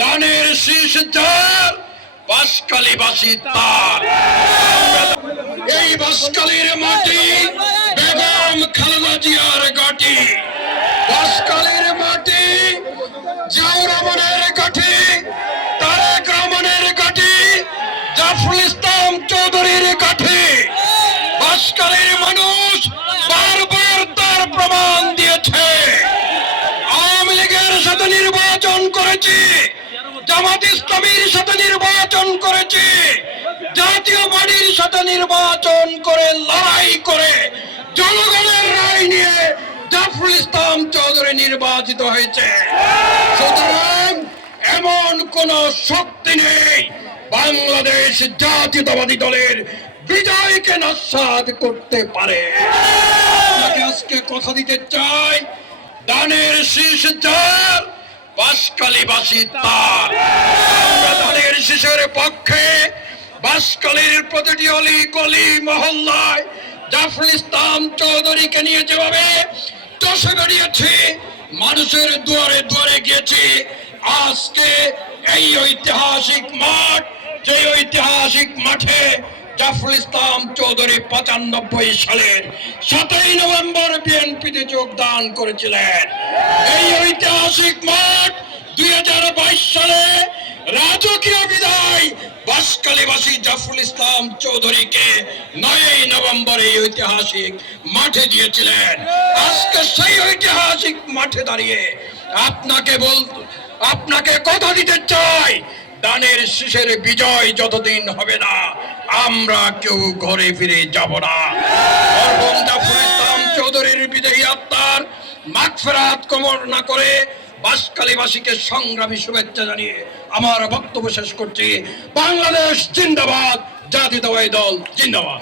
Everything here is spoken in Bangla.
দানের শীষ যার বাসকালীবাসী তার। এই বাসকালীর মাটি বেগম খালেদা জিয়ার গাটি বাসকালীর মাটি জিয়াউর রহমানের তারেক রহমানের গাঠি জাফরুল ইসলাম চৌধুরীর গাঠি নির্বাচন করেছি। জামাত ইসলামীর সাথে নির্বাচন করেছি। জাতীয় পার্টির সাথে নির্বাচন করে, লড়াই করে, জনগণের রায় নিয়ে জাফরুল ইসলাম চৌধুরী নির্বাচিত হয়েছে। সুতরাং এমন কোন শক্তি নেই বাংলাদেশ জাতীয়তাবাদী দলের বিজয়কে নস্বাদ করতে পারে। আজকে কথা দিতে চাই, দানের শীর্ষ যার বাসকালীবাসী তার। শীষের পক্ষে প্রতিটি অলি, গলি, মহল্লায় ইসলাম চৌধুরীকে নিয়ে যেভাবে চষে মানুষের দুয়ারে দুয়ারে গিয়েছি, আজকে এই ঐতিহাসিক মাঠ, যে ঐতিহাসিক মাঠে জাফরুল ইসলাম চৌধুরী পঁচানব্বই সালের সাতই নভেম্বর বিএনপিতে যোগদান করেছিলেন। এই ঐতিহাসিক রাজকীয় বিদায়। বাসকালীবাসী জাফরুল ইসলাম চৌধুরীকে নভেম্বর এই ঐতিহাসিক মাঠে দিয়েছিলেন। আজকে সেই ঐতিহাসিক মাঠে দাঁড়িয়ে আপনাকে বল, আপনাকে কথা দিতে চাই, দানের শীষের বিজয় যতদিন হবে না, আমরা কেউ ঘরে ফিরে যাব না। মরহুম জাফর ইসলাম চৌধুরীর বিদেহী আত্মার মাগফিরাত কামনা করে বাসকালীবাসীকে সংগ্রামী শুভেচ্ছা জানিয়ে আমার বক্তব্য শেষ করছি। বাংলাদেশ জিন্দাবাদ জাতীয়তাবাদী দল জিন্দাবাদ।